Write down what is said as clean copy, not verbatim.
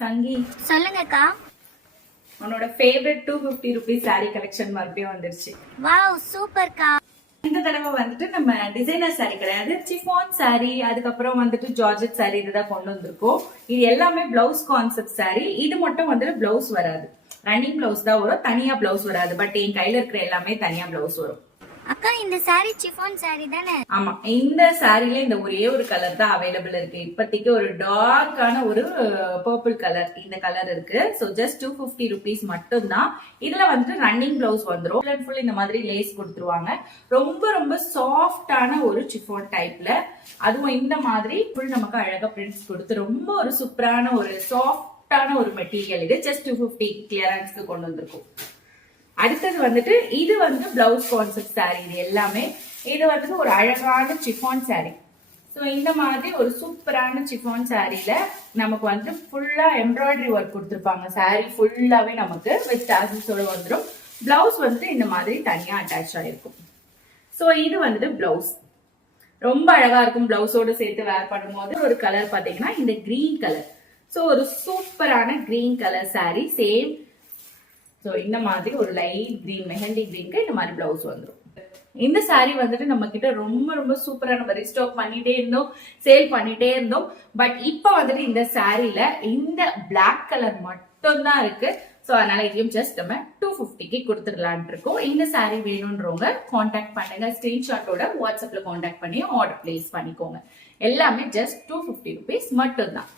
சங்கி சொல்லுங்கக்கா. உன்னோட favourite 250 rupees saree collection மறுபடியும் வந்துருச்சு. வாவ் சூப்பர்க்கா. இந்த தடவை வந்துட்டு நம்ம டிசைனர் saree கிடையாது, சிஃபான் saree, அதுக்கப்புறம் வந்துட்டு ஜார்ஜெட் saree இதுதான் கொண்டு வந்திருக்கோம். இது எல்லாமே பிளவுஸ் கான்செப்ட் saree. இது மட்டும் வந்துட்டு பிளவுஸ் வராது, ரன்னிங் பிளவுஸ் தான் வரும், தனியா பிளவுஸ் வராது. பட் என் கையில இருக்கிற எல்லாமே தனியா பிளவுஸ் வரும். அக்கா இந்த saree சிஃபான் saree தானே? ஆமா, இந்த சாரில இந்த ஒரே ஒரு கலர் தான் அவைலபிள் இருக்கு இப்போதைக்கு. ஒரு டார்க்கான ஒரு பர்பிள் கலர், இந்த கலர் இருக்கு. சோ ஜஸ்ட் 250 rupees மட்டும் தான். இதுல வந்துட்டு ரன்னிங் பிளவுஸ் வந்துரும். ஃபுல் அண்ட் ஃபுல் இந்த மாதிரி லேஸ் கொடுத்துருவாங்க. ரொம்ப ரொம்ப சாஃப்டான ஒரு சிஃபான் டைப்ல, அதுவும் இந்த மாதிரி ஃபுல் நமக்கு அழகா பிரிண்ட்ஸ் கொடுத்து ரொம்ப ஒரு சூப்பரான ஒரு சாஃப்டான ஒரு மெட்டீரியல். இது ஜஸ்ட் 250 கிளியரன்ஸ்க்கு கொண்டு வந்திருக்கும். அடுத்தது வந்துட்டு இது வந்து பிளவுஸ் கான்செப்ட் saree. இது எல்லாமே இது வந்துட்டு ஒரு அழகான சிஃபான் saree. ஸோ இந்த மாதிரி ஒரு சூப்பரான சிஃபான் சாரியில நமக்கு வந்து ஃபுல்லா எம்ப்ராய்டரி ஒர்க் கொடுத்துருப்பாங்க. saree ஃபுல்லாவே நமக்கு வித் டாசல்ஸோட வந்துடும். பிளவுஸ் வந்துட்டு இந்த மாதிரி தனியா அட்டாச் ஆயிருக்கும். ஸோ இது வந்துட்டு பிளவுஸ் ரொம்ப அழகா இருக்கும். பிளவுஸோட சேர்த்து வேர் பண்ணும்போது ஒரு கலர் பாத்தீங்கன்னா இந்த கிரீன் கலர். ஸோ ஒரு சூப்பரான green colour saree. Same so இந்த மாதிரி ஒரு லைட் கிரீன், மெஹந்தி கிரீனுக்கு இந்த மாதிரி பிளவுஸ் வந்துடும். இந்த saree வந்துட்டு நம்ம கிட்ட ரொம்ப ரொம்ப சூப்பரா நம்ம ரீஸ்டாக் பண்ணிட்டே இருந்தோம், சேல் பண்ணிட்டே இருந்தோம். பட் இப்போ வந்துட்டு இந்த சாரியில இந்த பிளாக் கலர் மட்டும் தான் இருக்கு. ஸோ அதனால இதையும் ஜஸ்ட் நம்ம 250க்கு கொடுத்துடலான் இருக்கோம். இந்த saree வேணும்ன்றவங்க கான்டாக்ட் பண்ணுங்க. ஸ்கிரீன்ஷாட்டோட வாட்ஸ்அப்ல கான்டாக்ட் பண்ணி ஆர்டர் பிளேஸ் பண்ணிக்கோங்க. எல்லாமே ஜஸ்ட் 250 rupees மட்டும் தான்.